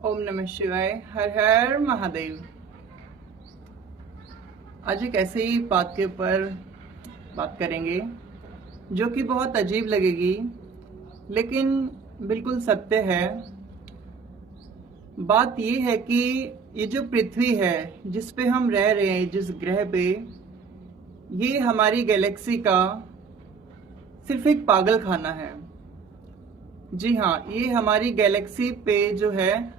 ओम नमः शिवाय। हर हर महादेव। आज एक ऐसे ही बात के ऊपर बात करेंगे जो कि बहुत अजीब लगेगी, लेकिन बिल्कुल सत्य है। बात ये है कि ये जो पृथ्वी है जिस पे हम रह रहे हैं, जिस ग्रह पे, ये हमारी गैलेक्सी का सिर्फ एक पागल खाना है। जी हाँ, ये हमारी गैलेक्सी पे जो है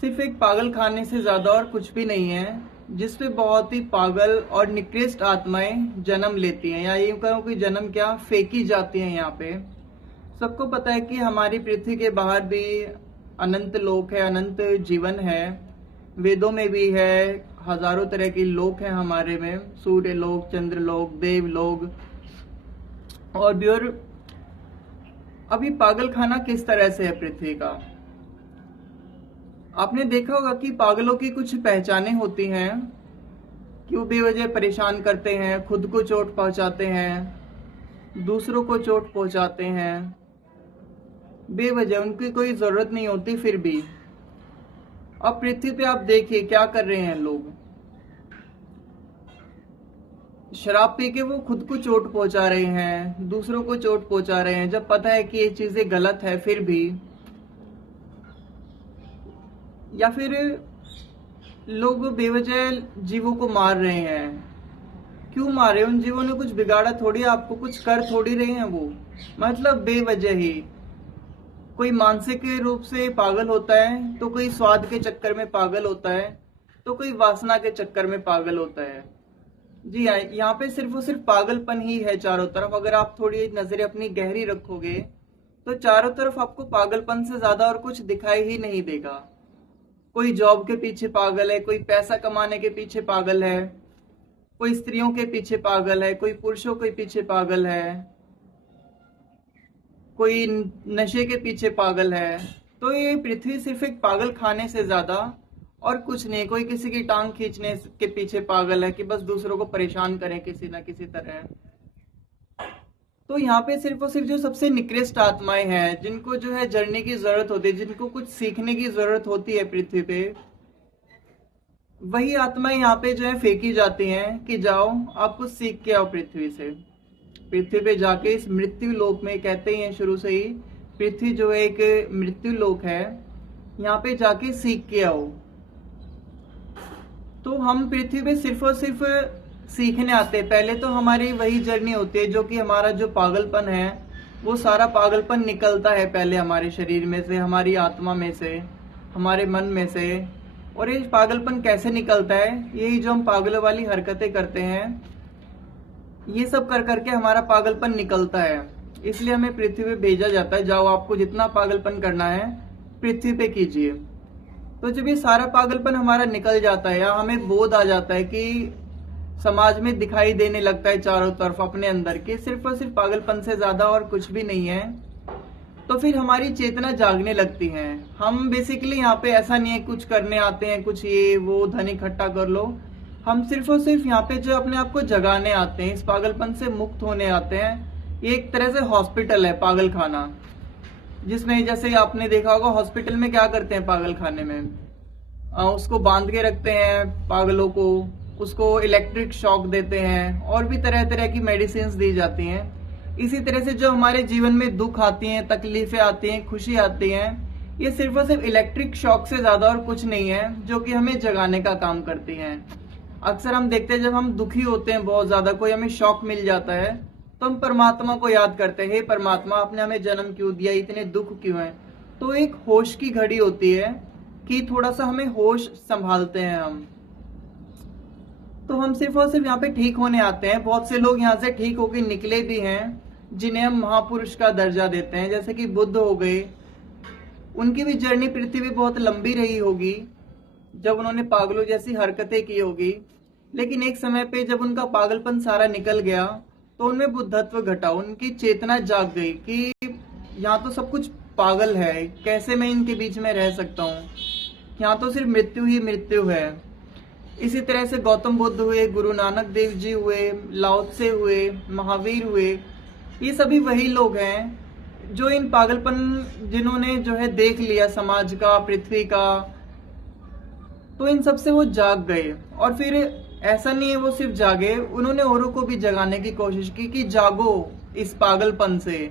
सिर्फ एक पागल खाने से ज्यादा और कुछ भी नहीं है, जिसपे बहुत ही पागल और निकृष्ट आत्माएं जन्म लेती हैं, या यूं कहूं कि जन्म क्या, फेंकी जाती हैं यहाँ पे। सबको पता है कि हमारी पृथ्वी के बाहर भी अनंत लोक है, अनंत जीवन है। वेदों में भी है, हजारों तरह के लोक हैं हमारे में, सूर्य लोक, चंद्र लोक, देव लोक और भी। और अभी पागल खाना किस तरह से है पृथ्वी का, आपने देखा होगा कि पागलों की कुछ पहचानें होती हैं कि वो बेवजह परेशान करते हैं, खुद को चोट पहुंचाते हैं, दूसरों को चोट पहुंचाते हैं बेवजह, उनकी कोई जरूरत नहीं होती फिर भी। अब पृथ्वी पे आप देखिए क्या कर रहे हैं लोग। शराब पी के वो खुद को चोट पहुंचा रहे हैं, दूसरों को चोट पहुंचा रहे हैं, जब पता है कि ये चीजें गलत है फिर भी। या फिर लोग बेवजह जीवों को मार रहे हैं। क्यों मार रहे हैं? उन जीवों ने कुछ बिगाड़ा थोड़ी, आपको कुछ कर थोड़ी रहे हैं वो, मतलब बेवजह ही। कोई मानसिक रूप से पागल होता है, तो कोई स्वाद के चक्कर में पागल होता है, तो कोई वासना के चक्कर में पागल होता है। जी हाँ, यहाँ पे सिर्फ और सिर्फ पागलपन ही है चारों तरफ। अगर आप थोड़ी नजरें अपनी गहरी रखोगे तो चारों तरफ आपको पागलपन से ज्यादा और कुछ दिखाई ही नहीं देगा। कोई जॉब के पीछे पागल है, कोई पैसा कमाने के पीछे पागल है, कोई स्त्रियों के पीछे पागल है, कोई पुरुषों के पीछे पागल है, कोई नशे के पीछे पागल है। तो ये पृथ्वी सिर्फ एक पागल खाने से ज्यादा और कुछ नहीं। कोई किसी की टांग खींचने के पीछे पागल है कि बस दूसरों को परेशान करें किसी ना किसी तरह। तो यहाँ पे सिर्फ और सिर्फ जो सबसे निकृष्ट आत्माएं हैं, जिनको जो है जड़ने की जरूरत होती है, जिनको कुछ सीखने की जरूरत होती है पृथ्वी पे, वही आत्माएं यहाँ पे जो है फेंकी जाती हैं कि जाओ आप कुछ सीख के आओ पृथ्वी से। पृथ्वी पे जाके इस मृत्यु लोक में, कहते ही हैं शुरू से ही पृथ्वी जो है एक मृत्यु लोक है, यहाँ पे जाके सीख के आओ। तो हम पृथ्वी पे सिर्फ और सिर्फ सीखने आते हैं। पहले तो हमारी वही जर्नी होती है, जो कि हमारा जो पागलपन है, वो सारा पागलपन निकलता है पहले हमारे शरीर में से, हमारी आत्मा में से, हमारे मन में से। और ये पागलपन कैसे निकलता है? यही जो हम पागलों वाली हरकतें करते हैं, ये सब कर करके हमारा पागलपन निकलता है। इसलिए हमें पृथ्वी पे भेजा जाता है, जाओ आपको जितना पागलपन करना है पृथ्वी पे कीजिए। तो जब ये सारा पागलपन हमारा निकल जाता है, या हमें बोध आ जाता है कि समाज में दिखाई देने लगता है चारों तरफ अपने अंदर के सिर्फ और सिर्फ पागलपन से ज्यादा और कुछ भी नहीं है, तो फिर हमारी चेतना जागने लगती है। हम बेसिकली यहाँ पे ऐसा नहीं है कुछ करने आते हैं, कुछ ये वो धन इकट्ठा कर लो। हम सिर्फ और सिर्फ यहाँ पे जो अपने आप को जगाने आते हैं, इस पागलपन से मुक्त होने आते हैं। ये एक तरह से हॉस्पिटल है, पागल खाना, जिसमें जैसे आपने देखा होगा हॉस्पिटल में क्या करते हैं पागल खाने में, उसको बांध के रखते हैं पागलों को, उसको इलेक्ट्रिक शॉक देते हैं, और भी तरह तरह की मेडिसिन दी जाती हैं। इसी तरह से जो हमारे जीवन में दुख आती हैं, तकलीफें आती हैं, खुशी आती हैं, ये सिर्फ और सिर्फ इलेक्ट्रिक शॉक से ज्यादा और कुछ नहीं है, जो कि हमें जगाने का काम करती हैं। अक्सर हम देखते हैं जब हम दुखी होते हैं बहुत ज्यादा, कोई हमें शॉक मिल जाता है, तो हम परमात्मा को याद करते हैं, हे परमात्मा आपने हमें जन्म क्यों दिया, इतने दुख क्यों है। तो एक होश की घड़ी होती है कि थोड़ा सा हमें होश संभालते हैं हम। तो हम सिर्फ और सिर्फ यहाँ पे ठीक होने आते हैं। बहुत से लोग यहाँ से ठीक होकर निकले भी हैं, जिन्हें हम महापुरुष का दर्जा देते हैं, जैसे कि बुद्ध हो गए। उनकी भी जर्नी पृथ्वी पे बहुत लंबी रही होगी, जब उन्होंने पागलों जैसी हरकतें की होगी। लेकिन एक समय पे जब उनका पागलपन सारा निकल गया, तो उनमें बुद्धत्व घटा, उनकी चेतना जाग गई कि यहाँ तो सब कुछ पागल है, कैसे मैं इनके बीच में रह सकता हूँ, यहाँ तो सिर्फ मृत्यु ही मृत्यु है। इसी तरह से गौतम बुद्ध हुए, गुरु नानक देव जी हुए, लाओत्से हुए, महावीर हुए, ये सभी वही लोग हैं जो इन पागलपन जिन्होंने जो है देख लिया समाज का, पृथ्वी का, तो इन सबसे वो जाग गए। और फिर ऐसा नहीं है वो सिर्फ जागे, उन्होंने औरों को भी जगाने की कोशिश की कि जागो इस पागलपन से।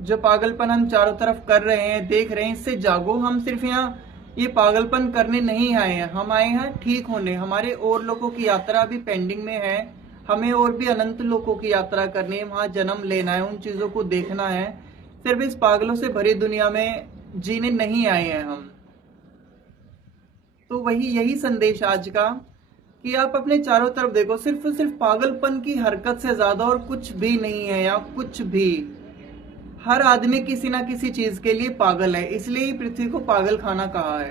जो पागलपन हम चारों तरफ कर रहे हैं, देख रहे हैं, इससे जागो। हम सिर्फ यहाँ ये पागलपन करने नहीं आए हैं, हम आए हैं ठीक होने। हमारे और लोगों की यात्रा अभी पेंडिंग में है, हमें और भी अनंत लोगों की यात्रा करनी है, वहां जन्म लेना है, उन चीजों को देखना है। सिर्फ इस पागलों से भरी दुनिया में जीने नहीं आए हैं हम। तो वही यही संदेश आज का, कि आप अपने चारों तरफ देखो, सिर्फ सिर्फ पागलपन की हरकत से ज्यादा और कुछ भी नहीं है। या कुछ भी, हर आदमी किसी ना किसी चीज के लिए पागल है। इसलिए ही पृथ्वी को पागल खाना कहा है,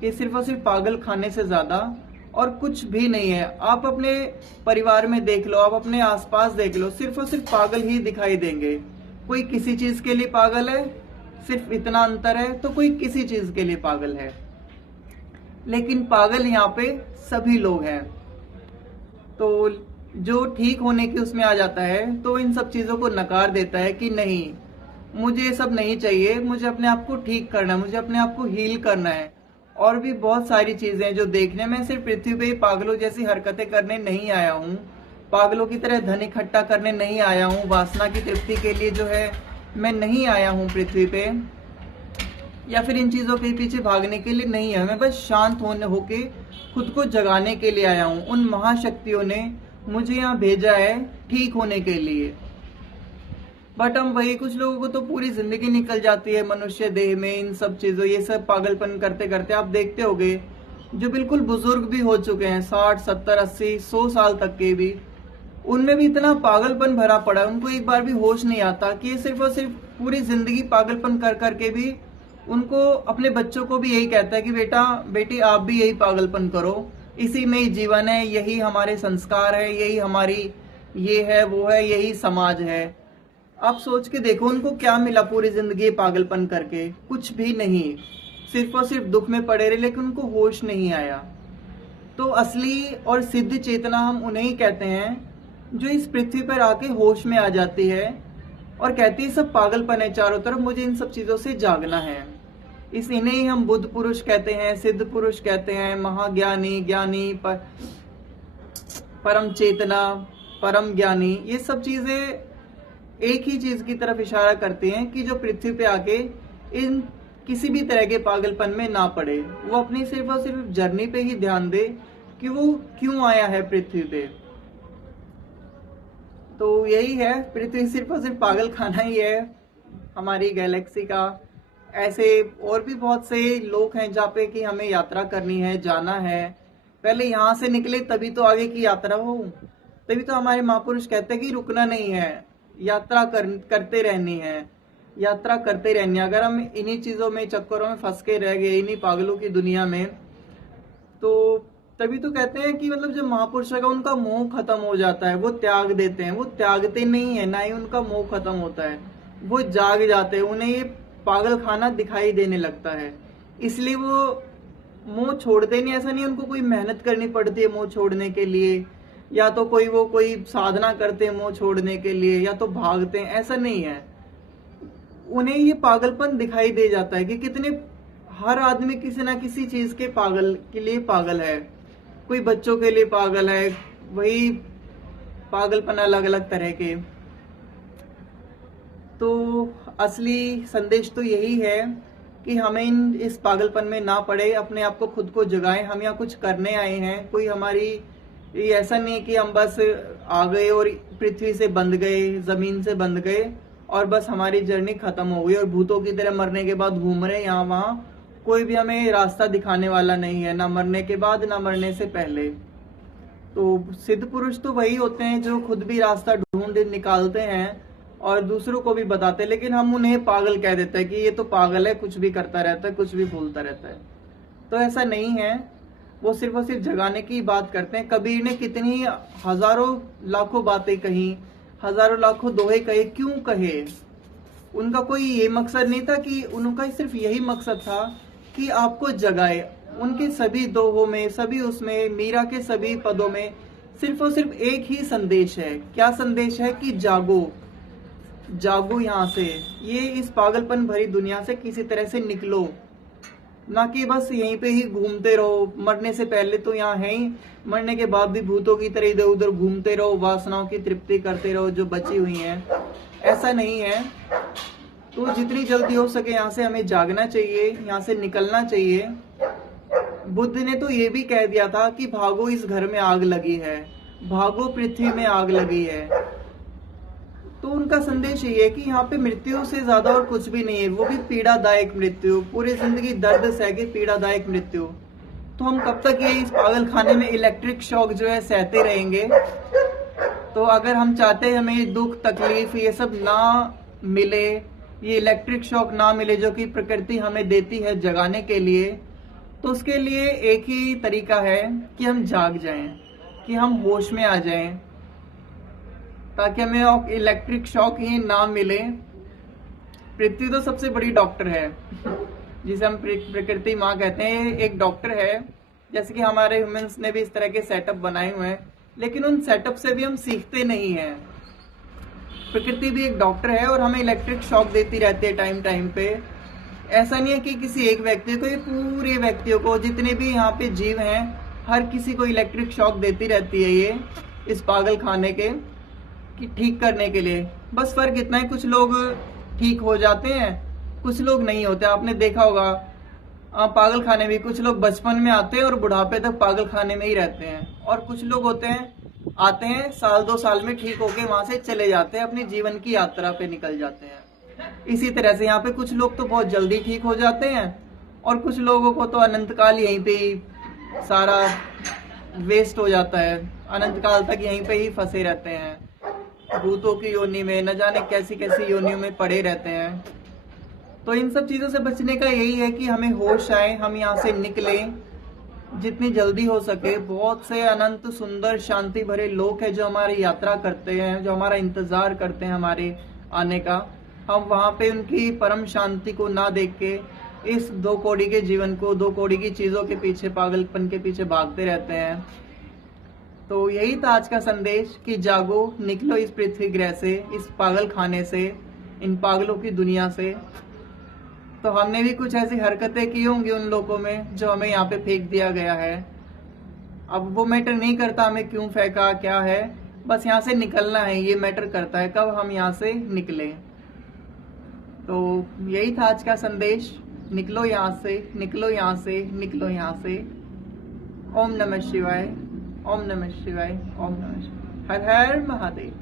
कि सिर्फ और सिर्फ पागल खाने से ज्यादा और कुछ भी नहीं है। आप अपने परिवार में देख लो, आप अपने आसपास देख लो, सिर्फ और सिर्फ पागल ही दिखाई देंगे। कोई किसी चीज के लिए पागल है, सिर्फ इतना अंतर है, तो कोई किसी चीज के लिए पागल है। लेकिन पागल यहाँ पे सभी लोग हैं। तो जो ठीक होने की उसमें आ जाता है, तो इन सब चीजों को नकार देता है कि नहीं, मुझे ये सब नहीं चाहिए, मुझे अपने आप को ठीक करना है, मुझे अपने आप को हील करना है। और भी बहुत सारी चीजें हैं जो देखने में, सिर्फ पृथ्वी पे पागलों जैसी हरकतें करने नहीं आया हूँ, पागलों की तरह धन इकट्ठा करने नहीं आया हूँ, वासना की तृप्ति के लिए जो है मैं नहीं आया हूँ पृथ्वी पे, या फिर इन चीजों के पीछे भागने के लिए नहीं है। मैं बस शांत होने होके खुद को जगाने के लिए आया हूँ। उन महाशक्तियों ने मुझे यहाँ भेजा है ठीक होने के लिए। बट हम वही, कुछ लोगों को तो पूरी जिंदगी निकल जाती है मनुष्य देह में इन सब चीजों, ये सब पागलपन करते करते। आप देखते होगे जो बिल्कुल बुजुर्ग भी हो चुके हैं, 60, 70, 80, 100 साल तक के भी, उनमें भी इतना पागलपन भरा पड़ा है, उनको एक बार भी होश नहीं आता कि ये सिर्फ और सिर्फ पूरी जिंदगी पागलपन कर करके भी उनको, अपने बच्चों को भी यही कहता है कि बेटा बेटी आप भी यही पागलपन करो, इसी में ही जीवन है, यही हमारे संस्कार है, यही हमारी ये है वो है, यही समाज है। आप सोच के देखो उनको क्या मिला पूरी जिंदगी पागलपन करके? कुछ भी नहीं, सिर्फ और सिर्फ दुख में पड़े रहे, लेकिन उनको होश नहीं आया। तो असली और सिद्ध चेतना हम उन्हें ही कहते हैं जो इस पृथ्वी पर आके होश में आ जाती है और कहती है सब पागलपन है चारों तरफ, मुझे इन सब चीजों से जागना है। इन्हें ही हम बुद्ध पुरुष कहते हैं, सिद्ध पुरुष कहते हैं, महाज्ञानी, ज्ञानी, परम चेतना, परम ज्ञानी। ये सब चीजें एक ही चीज की तरफ इशारा करती हैं कि जो पृथ्वी पे आके इन किसी भी तरह के पागलपन में ना पड़े, वो अपनी सिर्फ और सिर्फ जर्नी पे ही ध्यान दे कि वो क्यों आया है पृथ्वी पे। तो यही है, पृथ्वी सिर्फ और सिर्फ पागल खाना ही है हमारी गैलेक्सी का। ऐसे और भी बहुत से लोग हैं जहाँ पे कि हमें यात्रा करनी है, जाना है। पहले यहाँ से निकले तभी तो आगे की यात्रा हो। तभी तो हमारे महापुरुष कहते हैं कि रुकना नहीं है, यात्रा करते रहनी है, यात्रा करते रहनी है। अगर हम इन्हीं चीजों में, चक्करों में फंस के रह गए, इन्हीं पागलों की दुनिया में, तो तभी तो कहते हैं कि मतलब जो महापुरुष है उनका मोह खत्म हो जाता है, वो त्याग देते हैं। वो त्यागते नहीं है, ना ही उनका मोह खत्म होता है, वो जाग जाते हैं, उन्हें ये पागल खाना दिखाई देने लगता है, इसलिए वो मोह छोड़ते नहीं। ऐसा नहीं उनको कोई मेहनत करनी पड़ती है मोह छोड़ने के लिए, या तो कोई साधना करते हैं मोह छोड़ने के लिए, या तो भागते हैं, ऐसा नहीं है। उन्हें ये पागलपन दिखाई दे जाता है कि कितने, हर आदमी किसी ना किसी चीज के पागल के लिए पागल है। कोई बच्चों के लिए पागल है, वही पागलपन अलग अलग तरह के। तो असली संदेश तो यही है कि हमें इस पागलपन में ना पड़े, अपने आप को खुद को जगाएं। हम यहाँ कुछ करने आए हैं, कोई हमारी ये ऐसा नहीं कि हम बस आ गए और पृथ्वी से बंध गए, जमीन से बंध गए और बस हमारी जर्नी खत्म हो गई और भूतों की तरह मरने के बाद घूम रहे यहाँ वहाँ। कोई भी हमें रास्ता दिखाने वाला नहीं है, ना मरने के बाद ना मरने से पहले। तो सिद्ध पुरुष तो वही होते हैं जो खुद भी रास्ता ढूंढ निकालते हैं और दूसरों को भी बताते हैं, लेकिन हम उन्हें पागल कह देते हैं कि ये तो पागल है, कुछ भी करता रहता है, कुछ भी भूलता रहता है। तो ऐसा नहीं है, वो सिर्फ और सिर्फ जगाने की बात करते हैं। कबीर ने कितनी हजारों लाखों बातें कही, हजारों लाखों दोहे कहे, क्यों कहे? उनका कोई ये मकसद नहीं था, कि उनका सिर्फ यही मकसद था कि आपको जगाए। उनके सभी दोहों में, सभी उसमें, मीरा के सभी पदों में सिर्फ और सिर्फ एक ही संदेश है। क्या संदेश है? कि जागो, जागो यहाँ से, ये इस पागलपन भरी दुनिया से किसी तरह से निकलो, ना कि बस यहीं पे ही घूमते रहो। मरने से पहले तो यहाँ है ही, मरने के बाद भी भूतों की तरह इधर उधर घूमते रहो, वासनाओं की तृप्ति करते रहो जो बची हुई हैं। ऐसा नहीं है। तो जितनी जल्दी हो सके यहाँ से हमें जागना चाहिए, यहाँ से निकलना चाहिए। बुद्ध ने तो ये भी कह दिया था कि भागो इस घर में आग लगी है, भागो पृथ्वी में आग लगी है। तो उनका संदेश ये है कि यहाँ पे मृत्यु से ज्यादा और कुछ भी नहीं है, वो भी पीड़ादायक मृत्यु, पूरी जिंदगी दर्द सह के पीड़ादायक मृत्यु। तो हम कब तक ये इस पागल खाने में इलेक्ट्रिक शॉक जो है सहते रहेंगे? तो अगर हम चाहते हैं हमें दुख तकलीफ ये सब ना मिले, ये इलेक्ट्रिक शॉक ना मिले जो कि प्रकृति हमें देती है जगाने के लिए, तो उसके लिए एक ही तरीका है कि हम जाग जाएं, कि हम होश में आ जाएं, ताकि हमें इलेक्ट्रिक शॉक ही ना मिले। पृथ्वी तो सबसे बड़ी डॉक्टर है, जिसे हम प्रकृति माँ कहते हैं, एक डॉक्टर है। जैसे कि हमारे ह्यूमंस ने भी इस तरह के सेटअप बनाए हुए हैं, लेकिन उन सेटअप से भी हम सीखते नहीं हैं। प्रकृति भी एक डॉक्टर है और हमें इलेक्ट्रिक शॉक देती रहती है टाइम टाइम पे। ऐसा नहीं है कि किसी एक व्यक्ति को, ये पूरे व्यक्तियों को, जितने भी यहाँ पे जीव हैं, हर किसी को इलेक्ट्रिक शॉक देती रहती है ये इस पागल खाने के, कि ठीक करने के लिए। बस फर्क इतना है, कुछ लोग ठीक हो जाते हैं, कुछ लोग नहीं होते। आपने देखा होगा पागल खाने में कुछ लोग बचपन में आते हैं और बुढ़ापे तक पागल खाने में ही रहते हैं, और कुछ लोग होते हैं आते हैं साल 2 साल में ठीक होके वहां से चले जाते हैं, अपनी जीवन की यात्रा पे निकल जाते हैं। इसी तरह से यहाँ पे कुछ लोग तो बहुत जल्दी ठीक हो जाते हैं, और कुछ लोगों को तो अनंत काल यहीं पे ही सारा वेस्ट हो जाता है, अनंत काल तक यहीं पे ही फंसे रहते हैं, भूतों की योनि में, न जाने कैसी कैसी योनियों में पड़े रहते हैं। तो इन सब चीजों से बचने का यही है कि हमें होश आए, हम यहाँ से निकलें जितनी जल्दी हो सके। बहुत से अनंत सुंदर शांति भरे लोग हैं जो हमारी यात्रा करते हैं, जो हमारा इंतजार करते हैं हमारे आने का। हम वहां पे उनकी परम शांति को ना देख के इस 2 कौड़ी के जीवन को, 2 कौड़ी की चीजों के पीछे, पागलपन के पीछे भागते रहते हैं। तो यही था आज का संदेश कि जागो, निकलो इस पृथ्वी ग्रह से, इस पागल खाने से, इन पागलों की दुनिया से। तो हमने भी कुछ ऐसी हरकतें की होंगी उन लोगों में जो हमें यहाँ पे फेंक दिया गया है। अब वो मैटर नहीं करता हमें क्यों फेंका, क्या है, बस यहाँ से निकलना है, ये मैटर करता है कब हम यहाँ से निकले। तो यही था आज का संदेश, निकलो यहाँ से, निकलो यहाँ से, निकलो यहाँ से। ओम नमः शिवाय, ओम नमः शिवाय, ओम नमः शिवाय। हर हर महादेव।